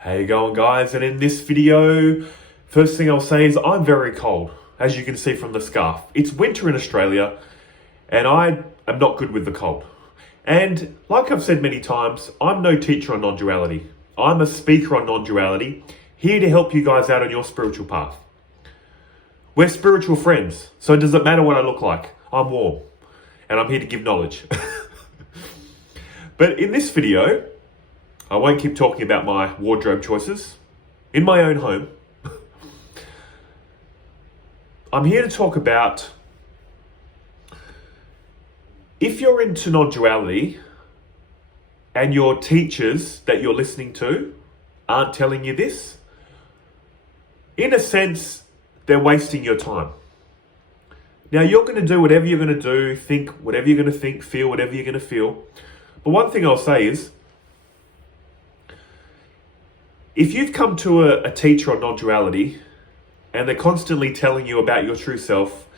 How you going, guys? And in this video, first thing I'll say is I'm very cold, as you can see from the scarf. It's winter in Australia and I am not good with the cold. And like I've said many times, I'm no teacher on non-duality. I'm a speaker on non-duality, here to help you guys out on your spiritual path. We're spiritual friends, so does it matter what I look like? I'm warm and I'm here to give knowledge. But in this video, I won't keep talking about my wardrobe choices in my own home. I'm here to talk about if you're into non-duality and your teachers that you're listening to aren't telling you this, in a sense, they're wasting your time. Now, you're going to do whatever you're going to do, think whatever you're going to think, feel whatever you're going to feel. But one thing I'll say is, if you've come to a teacher on non-duality and they're constantly telling you about your true self,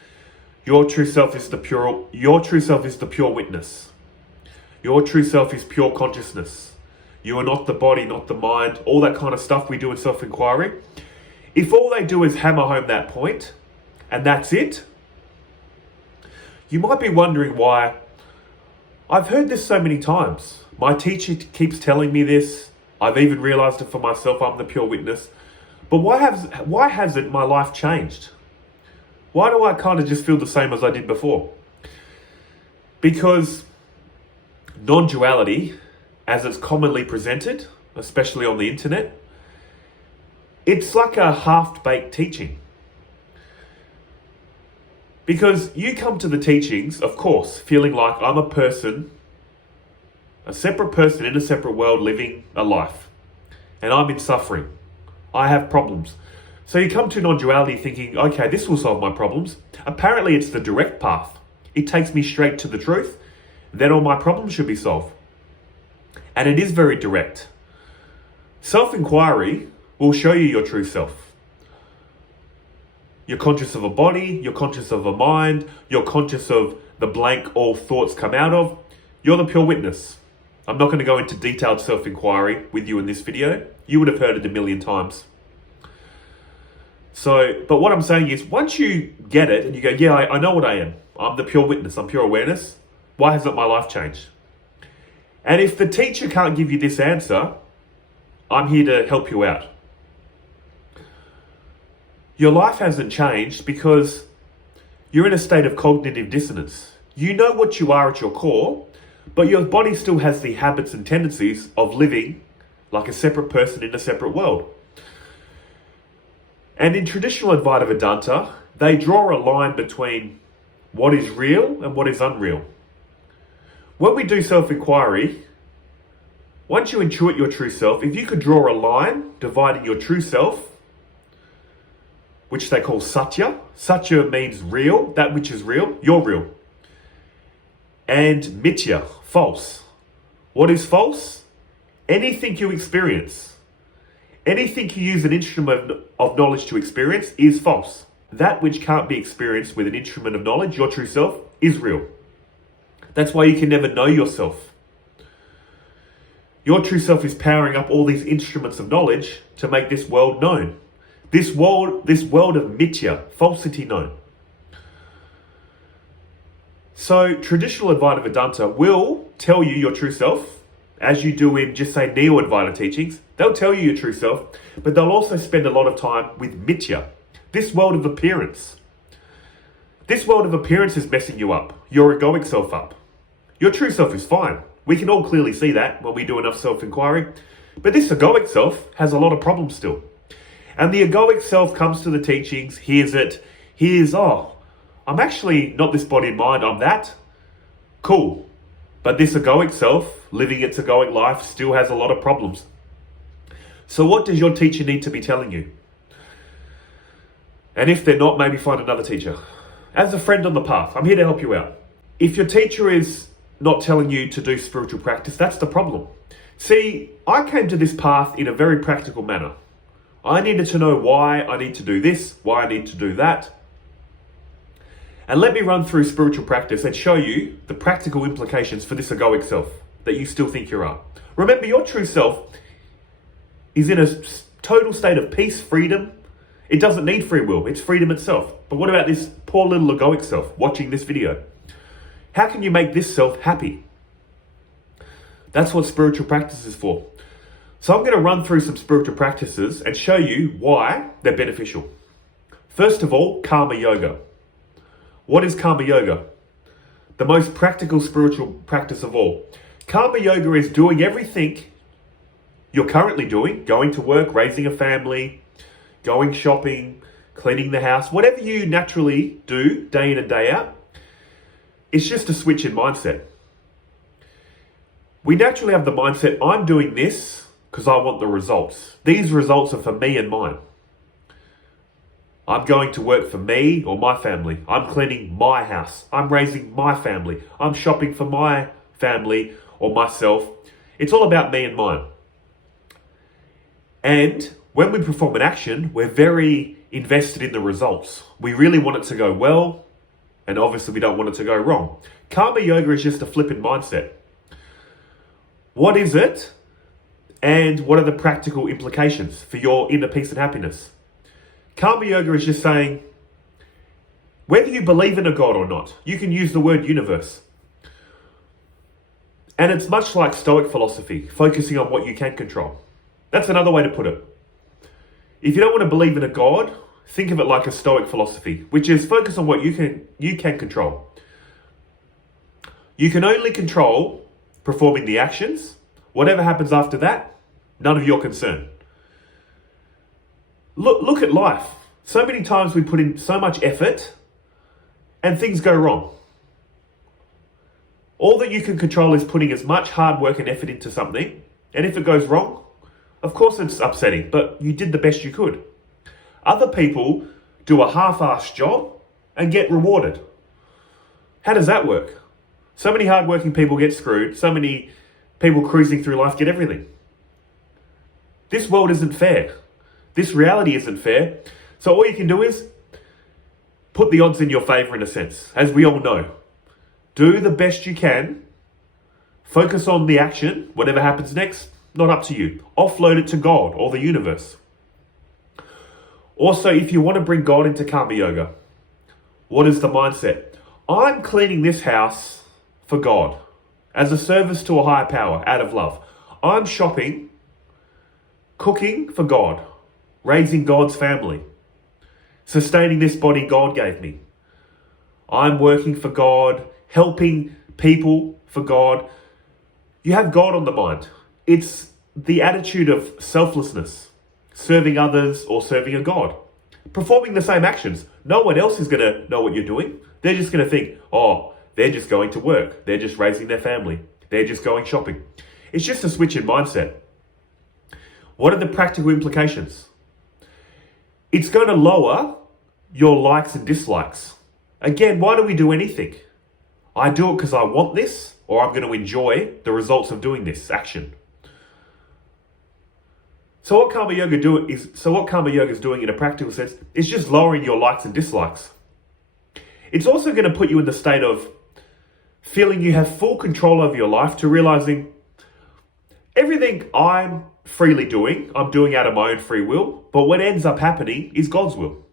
your true self is the pure witness. Your true self is pure consciousness. You are not the body, not the mind, all that kind of stuff we do in self-inquiry. If all they do is hammer home that point and that's it, you might be wondering why. I've heard this so many times. My teacher keeps telling me this. I've even realized it for myself. I'm the pure witness. But why hasn't my life changed? Why do I kind of just feel the same as I did before? Because non-duality, as it's commonly presented, especially on the internet, it's like a half-baked teaching. Because you come to the teachings, of course, feeling like I'm a person, a separate person in a separate world living a life. And I'm in suffering. I have problems. So you come to non-duality thinking, okay, this will solve my problems. Apparently it's the direct path. It takes me straight to the truth. Then all my problems should be solved. And it is very direct. Self-inquiry will show you your true self. You're conscious of a body, you're conscious of a mind, you're conscious of the blank all thoughts come out of. You're the pure witness. I'm not going to go into detailed self-inquiry with you in this video. You would have heard it a million times. But what I'm saying is, once you get it and you go, yeah, I know what I am. I'm the pure witness, I'm pure awareness. Why hasn't my life changed? And if the teacher can't give you this answer, I'm here to help you out. Your life hasn't changed because you're in a state of cognitive dissonance. You know what you are at your core, but your body still has the habits and tendencies of living like a separate person in a separate world. And in traditional Advaita Vedanta, they draw a line between what is real and what is unreal. When we do self-inquiry, once you intuit your true self, if you could draw a line dividing your true self, which they call satya. Satya means real, that which is real, you're real. And mithya, false. What is false? Anything you experience, anything you use an instrument of knowledge to experience is false. That which can't be experienced with an instrument of knowledge, your true self, is real. That's why you can never know yourself. Your true self is powering up all these instruments of knowledge to make this world known. This world of mithya, falsity known. So traditional Advaita Vedanta will tell you your true self, as you do in just say Neo-Advaita teachings. They'll tell you your true self, but they'll also spend a lot of time with mithya, this world of appearance. This world of appearance is messing you up, your egoic self up. Your true self is fine. We can all clearly see that when we do enough self-inquiry. But this egoic self has a lot of problems still. And the egoic self comes to the teachings, hears it, I'm actually not this body and mind, I'm that. Cool. But this egoic self, living its egoic life, still has a lot of problems. So what does your teacher need to be telling you? And if they're not, maybe find another teacher. As a friend on the path, I'm here to help you out. If your teacher is not telling you to do spiritual practice, that's the problem. See, I came to this path in a very practical manner. I needed to know why I need to do this, why I need to do that. And let me run through spiritual practice and show you the practical implications for this egoic self that you still think you are. Remember, your true self is in a total state of peace, freedom. It doesn't need free will. It's freedom itself. But what about this poor little egoic self watching this video? How can you make this self happy? That's what spiritual practice is for. So I'm going to run through some spiritual practices and show you why they're beneficial. First of all, karma yoga. What is karma yoga? The most practical spiritual practice of all. Karma yoga is doing everything you're currently doing, going to work, raising a family, going shopping, cleaning the house, whatever you naturally do day in and day out. It's just a switch in mindset. We naturally have the mindset, I'm doing this because I want the results. These results are for me and mine. I'm going to work for me or my family. I'm cleaning my house. I'm raising my family. I'm shopping for my family or myself. It's all about me and mine. And when we perform an action, we're very invested in the results. We really want it to go well, and obviously we don't want it to go wrong. Karma yoga is just a flippant mindset. What is it? And what are the practical implications for your inner peace and happiness? Karma yoga is just saying, whether you believe in a God or not, you can use the word universe. And it's much like Stoic philosophy, focusing on what you can control. That's another way to put it. If you don't want to believe in a God, think of it like a Stoic philosophy, which is focus on what you can control. You can only control performing the actions. Whatever happens after that, none of your concern. Look at life. So many times we put in so much effort and things go wrong. All that you can control is putting as much hard work and effort into something, and if it goes wrong, of course it's upsetting, but you did the best you could. Other people do a half-assed job and get rewarded. How does that work? So many hardworking people get screwed, so many people cruising through life get everything. This world isn't fair. This reality isn't fair. So all you can do is put the odds in your favor in a sense, as we all know. Do the best you can. Focus on the action. Whatever happens next, not up to you. Offload it to God or the universe. Also, if you want to bring God into karma yoga, what is the mindset? I'm cleaning this house for God, as a service to a higher power, out of love. I'm shopping, cooking for God, raising God's family, sustaining this body God gave me. I'm working for God, helping people for God. You have God on the mind. It's the attitude of selflessness, serving others or serving a God. Performing the same actions. No one else is going to know what you're doing. They're just going to think, oh, they're just going to work. They're just raising their family. They're just going shopping. It's just a switch in mindset. What are the practical implications? It's going to lower your likes and dislikes. Again, why do we do anything? I do it because I want this, or I'm going to enjoy the results of doing this action. So what karma yoga is doing in a practical sense is just lowering your likes and dislikes. It's also going to put you in the state of feeling you have full control over your life, to realizing everything I'm freely doing, I'm doing out of my own free will, but what ends up happening is God's will.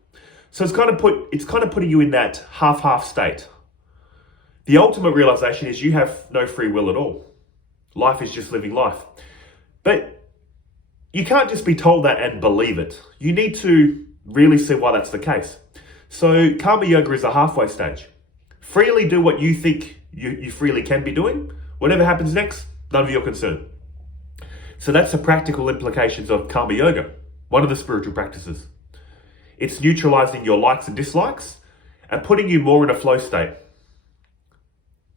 So it's kind of putting you in that half state. The ultimate realization is you have no free will at all. Life is just living life. But you can't just be told that and believe it. You need to really see why that's the case. So karma yoga is a halfway stage. Freely do what you think you freely can be doing. Whatever happens next, none of your concern. So that's the practical implications of karma yoga, one of the spiritual practices. It's neutralizing your likes and dislikes and putting you more in a flow state,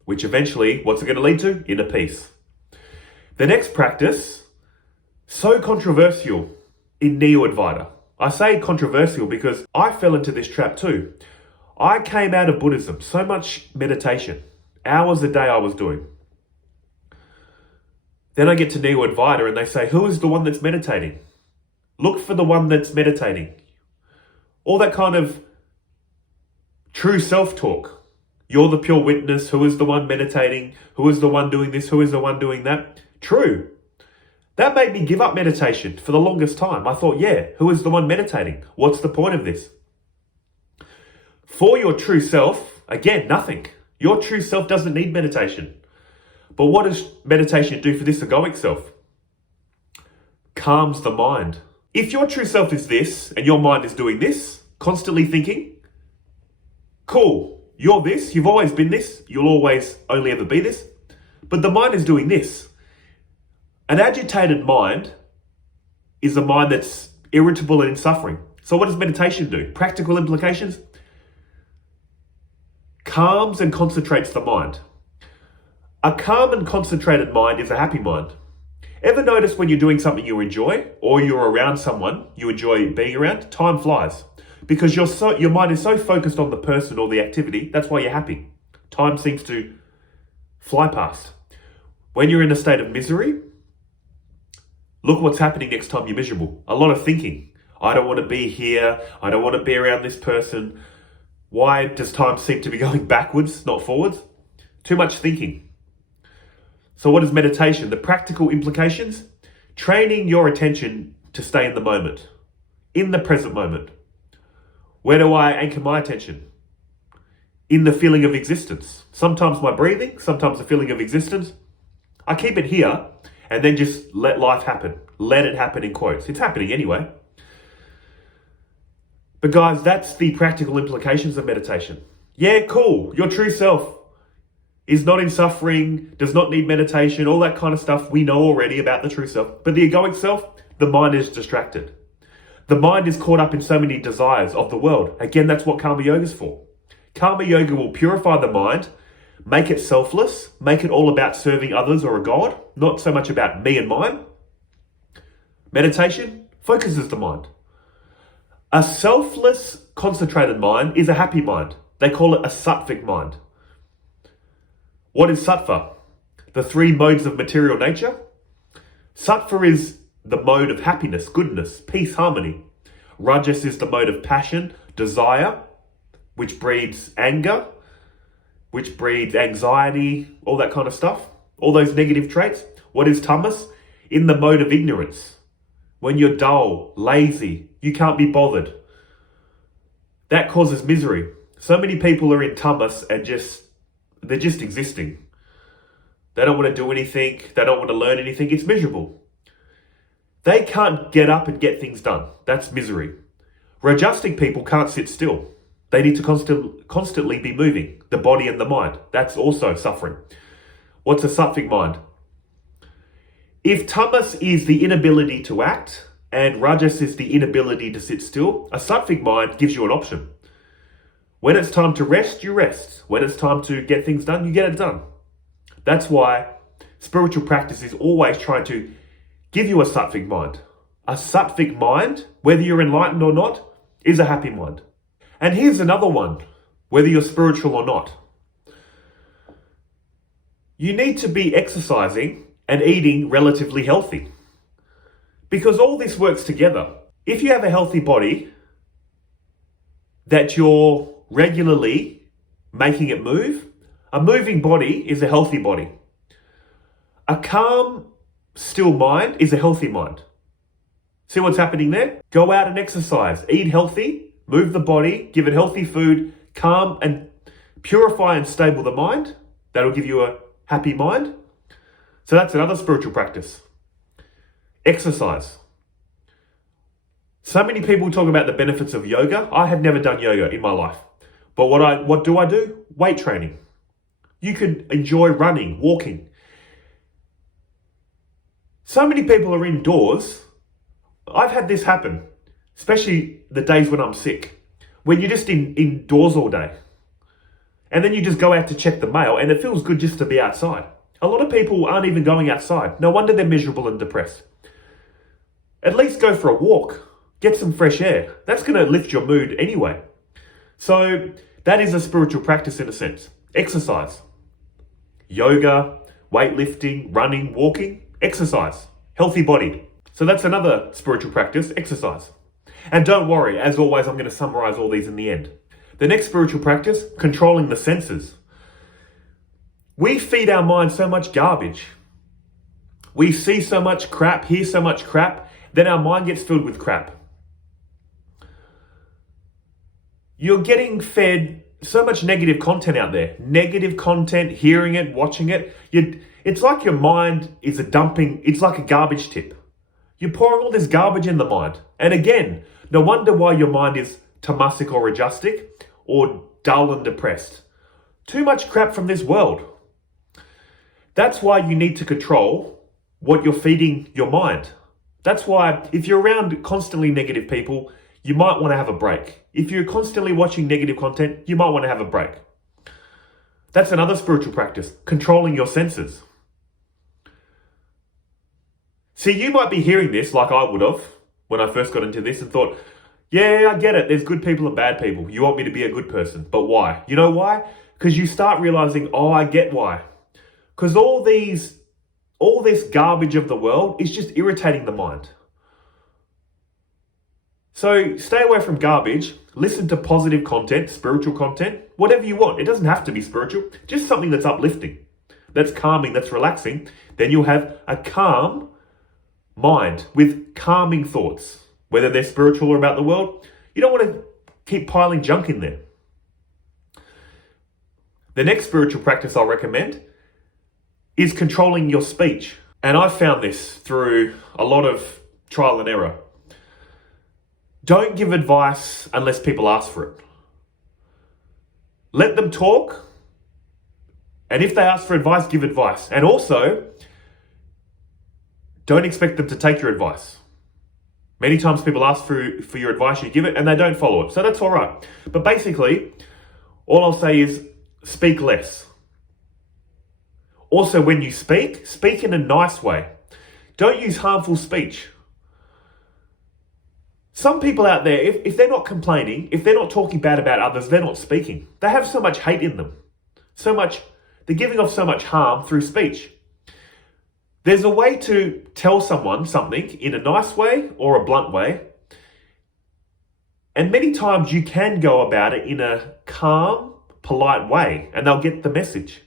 which eventually, what's it going to lead to? Inner peace. The next practice, so controversial in Neo-Advaita. I say controversial because I fell into this trap too. I came out of Buddhism, so much meditation, hours a day I was doing. Then I get to Neo-Advaita and they say, who is the one that's meditating? Look for the one that's meditating. All that kind of true self-talk. You're the pure witness. Who is the one meditating? Who is the one doing this? Who is the one doing that? True. That made me give up meditation for the longest time. I thought, yeah, who is the one meditating? What's the point of this? For your true self, again, nothing. Your true self doesn't need meditation. But what does meditation do for this egoic self? Calms the mind. If your true self is this and your mind is doing this, constantly thinking, cool, you're this, you've always been this, you'll always only ever be this, but the mind is doing this. An agitated mind is a mind that's irritable and in suffering. So what does meditation do? Practical implications? Calms and concentrates the mind. A calm and concentrated mind is a happy mind. Ever notice when you're doing something you enjoy or you're around someone you enjoy being around, time flies because your mind is so focused on the person or the activity, that's why you're happy. Time seems to fly past. When you're in a state of misery, look what's happening next time you're miserable. A lot of thinking. I don't want to be here. I don't want to be around this person. Why does time seem to be going backwards, not forwards? Too much thinking. So what is meditation? The practical implications? Training your attention to stay in the moment, in the present moment. Where do I anchor my attention? In the feeling of existence. Sometimes my breathing, sometimes the feeling of existence. I keep it here and then just let life happen. Let it happen in quotes. It's happening anyway. But guys, that's the practical implications of meditation. Yeah, cool. Your true self is not in suffering, does not need meditation, all that kind of stuff we know already about the true self. But the egoic self, the mind is distracted. The mind is caught up in so many desires of the world. Again, that's what Karma Yoga is for. Karma Yoga will purify the mind, make it selfless, make it all about serving others or a God, not so much about me and mine. Meditation focuses the mind. A selfless, concentrated mind is a happy mind. They call it a sattvic mind. What is sattva? The three modes of material nature. Sattva is the mode of happiness, goodness, peace, harmony. Rajas is the mode of passion, desire, which breeds anger, which breeds anxiety, all that kind of stuff. All those negative traits. What is tamas? In the mode of ignorance. When you're dull, lazy, you can't be bothered. That causes misery. So many people are in tamas and they're just existing. They don't want to do anything. They don't want to learn anything. It's miserable. They can't get up and get things done. That's misery. Rajastic people can't sit still. They need to constantly be moving, the body and the mind. That's also suffering. What's a sattvic mind? If tamas is the inability to act and rajas is the inability to sit still, a sattvic mind gives you an option. When it's time to rest, you rest. When it's time to get things done, you get it done. That's why spiritual practice is always trying to give you a sattvic mind. A sattvic mind, whether you're enlightened or not, is a happy mind. And here's another one, whether you're spiritual or not. You need to be exercising and eating relatively healthy. Because all this works together. If you have a healthy body that you're regularly making it move, a moving body is a healthy body. A calm, still mind is a healthy mind. See what's happening there? Go out and exercise, eat healthy, move the body, give it healthy food, calm and purify and stable the mind. That'll give you a happy mind. So that's another spiritual practice. Exercise. So many people talk about the benefits of yoga. I have never done yoga in my life. But what do I do? Weight training. You can enjoy running, walking. So many people are indoors. I've had this happen, especially the days when I'm sick, when you're just indoors all day. And then you just go out to check the mail and it feels good just to be outside. A lot of people aren't even going outside. No wonder they're miserable and depressed. At least go for a walk. Get some fresh air. That's going to lift your mood anyway. So that is a spiritual practice in a sense. Exercise. Yoga, weightlifting, running, walking, exercise. Healthy body. So that's another spiritual practice, exercise. And don't worry, as always, I'm going to summarize all these in the end. The next spiritual practice, controlling the senses. We feed our mind so much garbage. We see so much crap, hear so much crap, then our mind gets filled with crap. You're getting fed so much negative content out there. Negative content, hearing it, watching it. It's like your mind is it's like a garbage tip. You're pouring all this garbage in the mind. And again, no wonder why your mind is tamasic or rajasic or dull and depressed. Too much crap from this world. That's why you need to control what you're feeding your mind. That's why if you're around constantly negative people, you might want to have a break. If you're constantly watching negative content, you might want to have a break. That's another spiritual practice, controlling your senses. See, you might be hearing this like I would have when I first got into this and thought, yeah, I get it. There's good people and bad people. You want me to be a good person. But why? You know why? Because you start realizing, oh, I get why. Because all this garbage of the world is just irritating the mind. So stay away from garbage, listen to positive content, spiritual content, whatever you want. It doesn't have to be spiritual, just something that's uplifting, that's calming, that's relaxing. Then you'll have a calm mind with calming thoughts, whether they're spiritual or about the world. You don't want to keep piling junk in there. The next spiritual practice I'll recommend is controlling your speech. And I've found this through a lot of trial and error. Don't give advice unless people ask for it. Let them talk. And if they ask for advice, give advice. And also, don't expect them to take your advice. Many times people ask for your advice, you give it, and they don't follow it. So that's all right. But basically, all I'll say is speak less. Also, when you speak in a nice way. Don't use harmful speech. Some people out there, if they're not complaining, if they're not talking bad about others, they're not speaking. They have so much hate in them. They're giving off so much harm through speech. There's a way to tell someone something in a nice way or a blunt way. And many times you can go about it in a calm, polite way, and they'll get the message.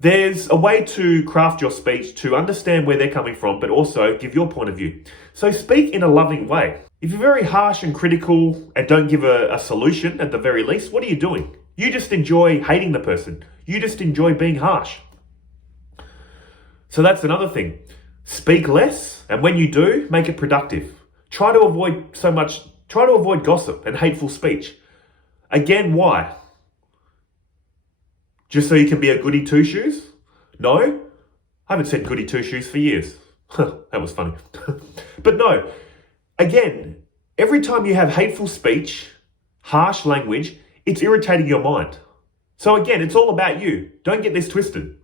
There's a way to craft your speech to understand where they're coming from, but also give your point of view. So speak in a loving way. If you're very harsh and critical and don't give a solution at the very least, what are you doing? You just enjoy hating the person. You just enjoy being harsh. So that's another thing. Speak less, and when you do, make it productive. Try to avoid gossip and hateful speech. Again, why? Just so you can be a goody two-shoes? No, I haven't said goody two-shoes for years. That was funny. But no, again, every time you have hateful speech, harsh language, it's irritating your mind. So again, it's all about you. Don't get this twisted.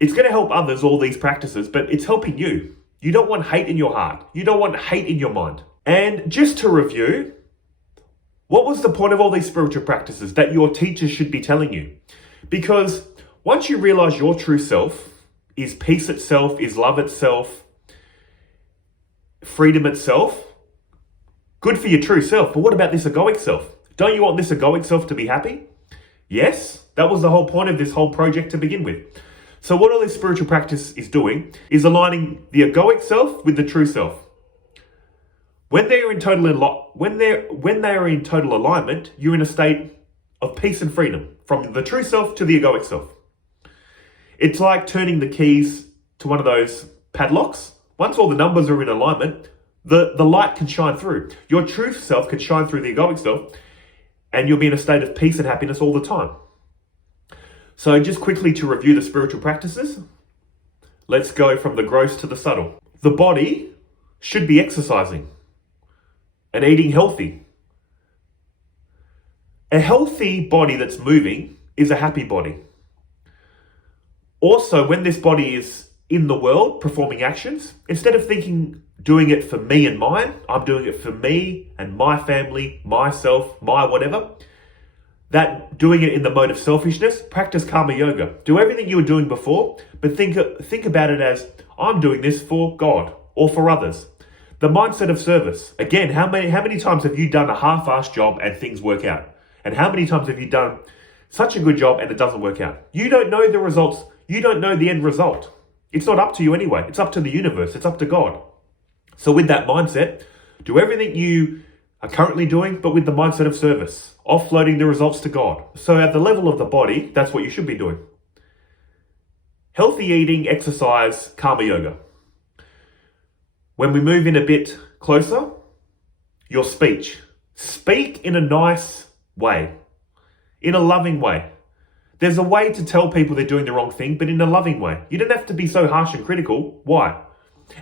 It's going to help others, all these practices, but it's helping you. You don't want hate in your heart. You don't want hate in your mind. And just to review, what was the point of all these spiritual practices that your teachers should be telling you? Because once you realize your true self is peace itself, is love itself, freedom itself, good for your true self. But what about this egoic self? Don't you want this egoic self to be happy? Yes, that was the whole point of this whole project to begin with. So what all this spiritual practice is doing is aligning the egoic self with the true self. When they are in total alignment, you're in a state of peace and freedom from the true self to the egoic self. It's like turning the keys to one of those padlocks. Once all the numbers are in alignment, the light can shine through. Your true self can shine through the egoic self, and you'll be in a state of peace and happiness all the time. So just quickly to review the spiritual practices, let's go from the gross to the subtle. The body should be exercising and eating healthy. A healthy body that's moving is a happy body. Also, when this body is in the world performing actions, instead of doing it for me and mine, I'm doing it for me and my family, myself, my whatever. That doing it in the mode of selfishness, practice karma yoga. Do everything you were doing before, but think about it as, I'm doing this for God or for others. The mindset of service. Again, how many times have you done a half-assed job and things work out? And how many times have you done such a good job and it doesn't work out? You don't know the results. You don't know the end result. It's not up to you anyway. It's up to the universe. It's up to God. So with that mindset, do everything you are currently doing, but with the mindset of service, offloading the results to God. So at the level of the body, that's what you should be doing. Healthy eating, exercise, karma yoga. When we move in a bit closer, your speech. Speak in a nice way, in a loving way. There's a way to tell people they're doing the wrong thing, but in a loving way. You don't have to be so harsh and critical. Why?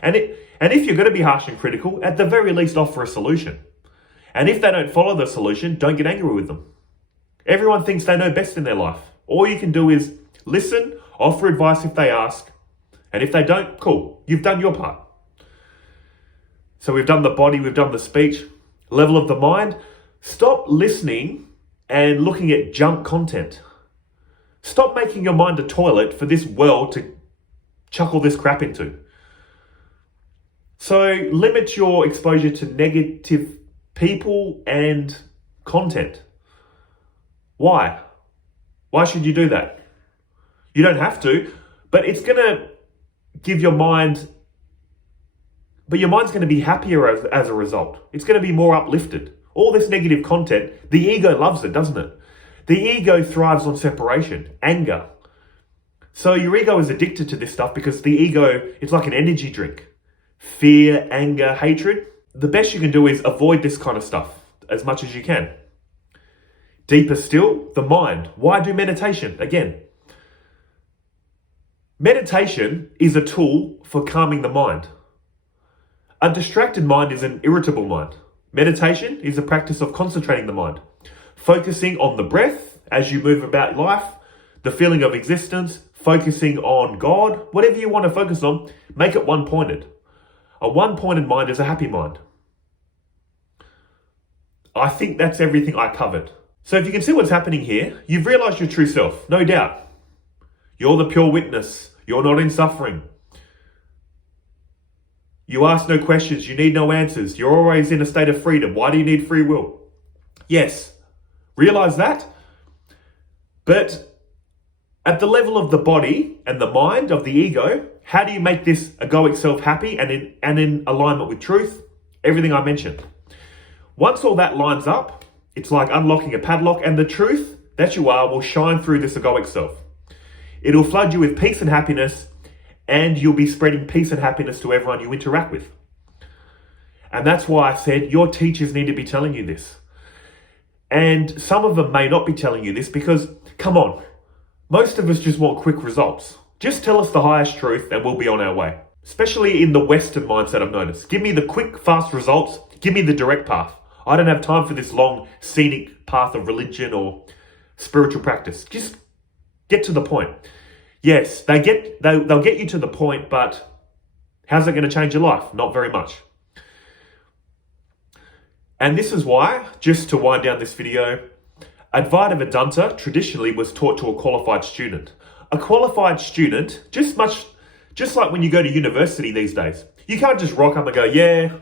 And if you're going to be harsh and critical, at the very least offer a solution. And if they don't follow the solution, don't get angry with them. Everyone thinks they know best in their life. All you can do is listen, offer advice if they ask, and if they don't, cool, you've done your part. So we've done the body, we've done the speech. Level of the mind, stop listening and looking at junk content. Stop making your mind a toilet for this world to chuck all this crap into. So limit your exposure to negative people and content. Why? Why should you do that? You don't have to, but it's going to give your mind, but your mind's going to be happier as a result. It's going to be more uplifted. All this negative content, the ego loves it, doesn't it? The ego thrives on separation, anger. So your ego is addicted to this stuff because the ego, it's like an energy drink. Fear, anger, hatred. The best you can do is avoid this kind of stuff as much as you can. Deeper still, the mind. Why do meditation? Again, meditation is a tool for calming the mind. A distracted mind is an irritable mind. Meditation is a practice of concentrating the mind, focusing on the breath as you move about life, the feeling of existence, focusing on God, whatever you want to focus on, make it one-pointed. A one-pointed mind is a happy mind. I think that's everything I covered. So if you can see what's happening here, you've realized your true self, no doubt. You're the pure witness. You're not in suffering. You ask no questions. You need no answers. You're always in a state of freedom. Why do you need free will? Yes, realize that. But at the level of the body and the mind of the ego, how do you make this egoic self happy and in alignment with truth? Everything I mentioned. Once all that lines up, it's like unlocking a padlock, and the truth that you are will shine through this egoic self. It'll flood you with peace and happiness, and you'll be spreading peace and happiness to everyone you interact with. And that's why I said your teachers need to be telling you this. And some of them may not be telling you this because, come on, most of us just want quick results. Just tell us the highest truth and we'll be on our way. Especially in the Western mindset, I've noticed. Give me the quick, fast results. Give me the direct path. I don't have time for this long, scenic path of religion or spiritual practice. Just get to the point. Yes, they'll get you to the point, but how's it going to change your life? Not very much. And this is why, just to wind down this video, Advaita Vedanta traditionally was taught to a qualified student. A qualified student, just like when you go to university these days, you can't just rock up and go, yeah,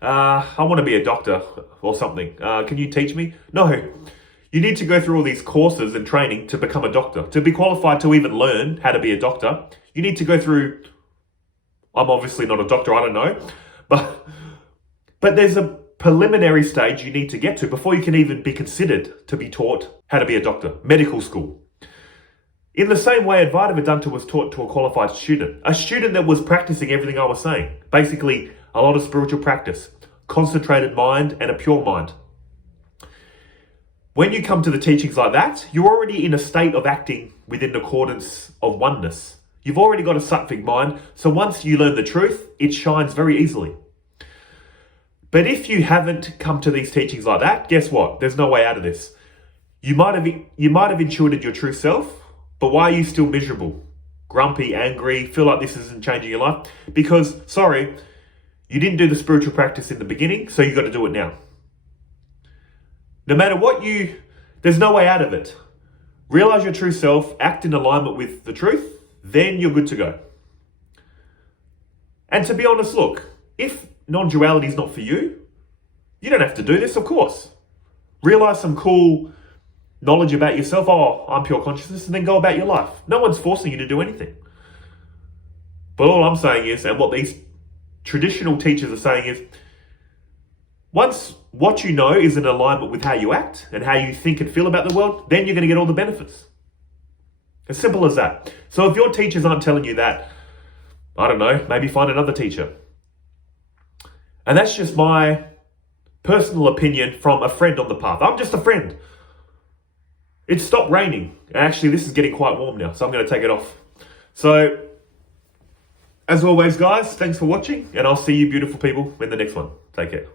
I want to be a doctor or something. Can you teach me? No. You need to go through all these courses and training to become a doctor. To be qualified to even learn how to be a doctor, you need to go through, I'm obviously not a doctor, I don't know, but there's a preliminary stage you need to get to before you can even be considered to be taught how to be a doctor, medical school. In the same way, Advaita Vedanta was taught to a qualified student, a student that was practicing everything I was saying. Basically, a lot of spiritual practice, concentrated mind and a pure mind. When you come to the teachings like that, you're already in a state of acting within accordance of oneness. You've already got a sattvic mind, so once you learn the truth, it shines very easily. But if you haven't come to these teachings like that, guess what? There's no way out of this. You might have intuited your true self, but why are you still miserable, grumpy, angry, feel like this isn't changing your life? Because, sorry, you didn't do the spiritual practice in the beginning, so you've got to do it now. No matter what there's no way out of it. Realize your true self, act in alignment with the truth, then you're good to go. And to be honest, look, if non-duality is not for you, you don't have to do this, of course. Realize some cool knowledge about yourself. Oh, I'm pure consciousness, and then go about your life. No one's forcing you to do anything. But all I'm saying is, and what these traditional teachers are saying is, once what you know is in alignment with how you act and how you think and feel about the world, then you're going to get all the benefits. As simple as that. So if your teachers aren't telling you that, I don't know, maybe find another teacher. And that's just my personal opinion from a friend on the path. I'm just a friend. It stopped raining. Actually, this is getting quite warm now, so I'm going to take it off. So, as always, guys, thanks for watching, and I'll see you beautiful people in the next one. Take care.